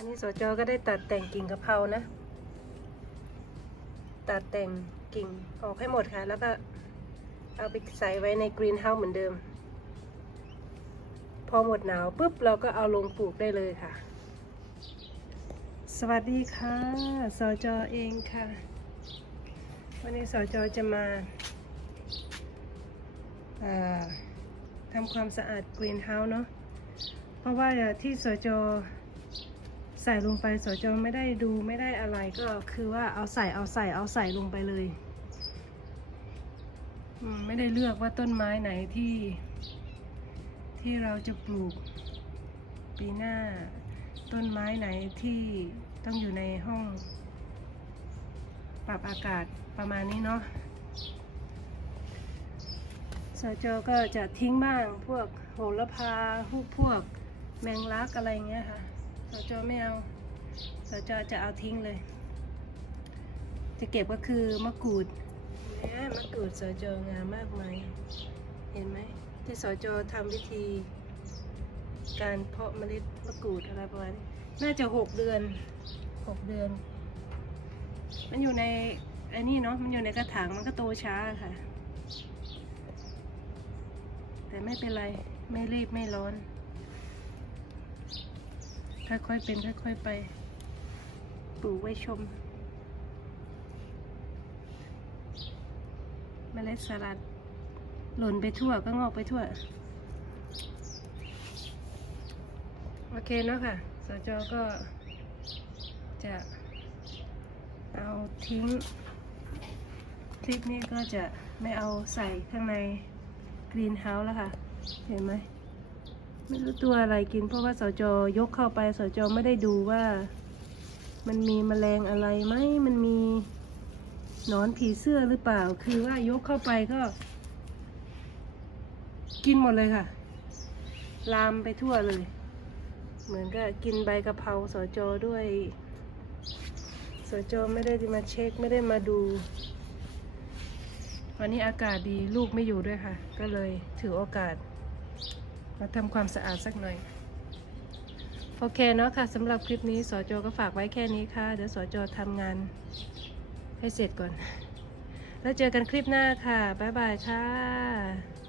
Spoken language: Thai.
อันนี้สจก็ได้ตัดแต่งกิ่งกะเพรานะ ตัดแต่งกิ่งออกให้หมดค่ะ แล้วก็เอาไปใส่ไว้ในกรีนเฮาส์เหมือนเดิม พอหมดหนาวปุ๊บเราก็เอาลงปลูกได้เลยค่ะ สวัสดีค่ะสจเองค่ะ วันนี้สจจะมาทำความสะอาดกรีนเฮาส์เนาะ เพราะว่าที่สจ ใส่ลงไปสจไม่ได้ดูไม่ได้อะไรก็คือว่าเอาใส่เอาใส่เอาใส่ลงไปเลยไม่ได้เลือกว่าต้นไม้ไหนที่ ที่เราจะปลูกปีหน้า ต้นไม้ไหนที่ต้องอยู่ในห้อง ปรับอากาศประมาณนี้เนาะสจก็จะทิ้งบ้างพวกโหระพาพวกพวกแมงลักอะไรเงี้ยค่ะ สจไม่เอาสจจะเอาทิ้งเลย จะเก็บก็คือมะกรูดเนี่ยมะกรูดสจงามมากมายเห็นไหมที่สจทำวิธี การเพาะเมล็ดมะกรูดอะไรประมาณนี้น่าจะหกเดือนหกเดือน มันอยู่ในไอ้นี่เนาะมันอยู่ในกระถางมันก็โตช้าค่ะ แต่ไม่เป็นไร ไม่รีบไม่ร้อน ค่อยๆเป็นค่อย ๆไป ปลูกไว้ชมเมล็ดสลัด หล่นไปทั่วก็งอกไปทั่ว โอเคเนาะค่ะสจก็จะเอาทิ้ง คลิปนี้ก็จะไม่เอาใส่ข้างในกรีนเฮาส์แล้วค่ะ เห็นไหม ไม่รู้ตัวอะไรกิน เพราะว่าสจยกเข้าไปสจไม่ได้ดูว่า มันมีแมลงอะไรไหมมันมีนอนผีเสื้อหรือเปล่า คือว่ายกเข้าไปก็ กินหมดเลยค่ะ ลามไปทั่วเลย เหมือนกับกินใบกะเพราสจด้วยสจไม่ได้มาเช็คไม่ได้มาดู วันนี้อากาศดีลูกไม่อยู่ด้วยค่ะ ก็เลยถือโอกาส มาทำความสะอาดสักหน่อย โอเคเนาะค่ะสำหรับคลิปนี้สจก็ฝากไว้แค่นี้ค่ะ เดี๋ยวสจทำงานให้เสร็จก่อน แล้วเจอกันคลิปหน้าค่ะ บ๊ายบายค่ะ